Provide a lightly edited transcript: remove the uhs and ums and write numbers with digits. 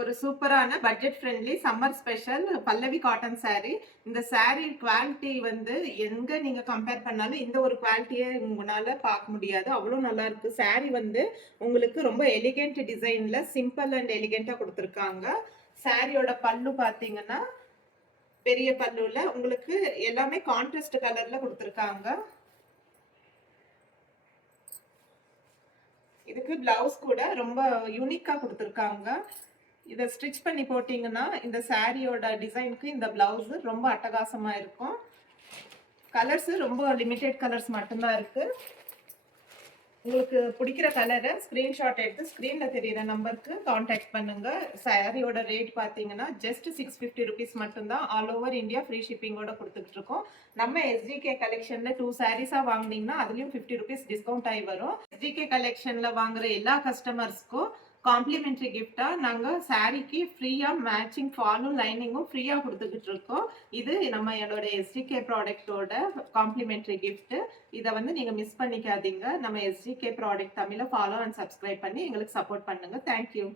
ஒரு சூப்பரான budget friendly summer special பல்லவி cotton saree. இந்த saree குவாலிட்டி வந்து எங்க நீங்க கம்பேர் பண்ணாலும் இந்த ஒரு குவாலிட்டியை உங்களால பார்க்க முடியாது. அவ்வளோ நல்லா இருக்கு. saree வந்து உங்களுக்கு ரொம்ப எலிகென்ட் டிசைன்ல சிம்பிள் அண்ட் எலிகென்ட்டா கொடுத்துருக்காங்க. சாரியோட பல்லு பார்த்தீங்கன்னா பெரிய பல்லுல உங்களுக்கு எல்லாமே கான்ட்ராஸ்ட் கலர்ல கொடுத்துருக்காங்க. இதுக்கு பிளவுஸ் கூட ரொம்ப யூனிக்கா கொடுத்துருக்காங்க. இதை ஸ்டிச் பண்ணி போட்டிங்கன்னா இந்த சாரியோட டிசைனுக்கு இந்த பிளவுஸ் ரொம்ப அட்டகாசமா இருக்கும். கலர்ஸ் ரொம்ப லிமிடெட் கலர்ஸ் மட்டும்தான் இருக்கு. உங்களுக்கு பிடிக்கிற கலரை ஸ்கிரீன்ஷாட் எடுத்து ஸ்க்ரீன்ல தெரியுற நம்பருக்கு காண்டாக்ட் பண்ணுங்க. சாரியோட ரேட் பார்த்தீங்கன்னா ஜஸ்ட் 650 ருபீஸ் மட்டும்தான். ஆல் ஓவர் இந்தியா ஃப்ரீ ஷிப்பிங்கோட கொடுத்துட்டு இருக்கோம். நம்ம எஸ்ஜிகே கலெக்ஷன்ல 2 சாரீஸா வாங்கினீங்கன்னா அதுலயும் 50 ருபீஸ் டிஸ்கவுண்ட் ஆகி வரும். எஸ்ஜிகே கலெக்ஷன்ல வாங்குற எல்லா கஸ்டமர்ஸ்க்கும் காம்ப்ளிமெண்ட்ரி கிஃப்டா நாங்க சாரிக்கு ஃப்ரீயா மேட்சிங் ஃபாலும் லைனிங்கும் ஃப்ரீயா கொடுத்துக்கிட்டு இருக்கோம். இது நம்ம என்னோட எஸ்ஜிகே ப்ராடக்டோட காம்ப்ளிமெண்ட்ரி கிஃப்ட். இதை வந்து நீங்க மிஸ் பண்ணிக்காதீங்க. நம்ம எஸ்ஜிகே ப்ராடக்ட் தமிழை ஃபாலோ அண்ட் சப்ஸ்கிரைப் பண்ணி எங்களுக்கு சப்போர்ட் பண்ணுங்க. தேங்க்யூ.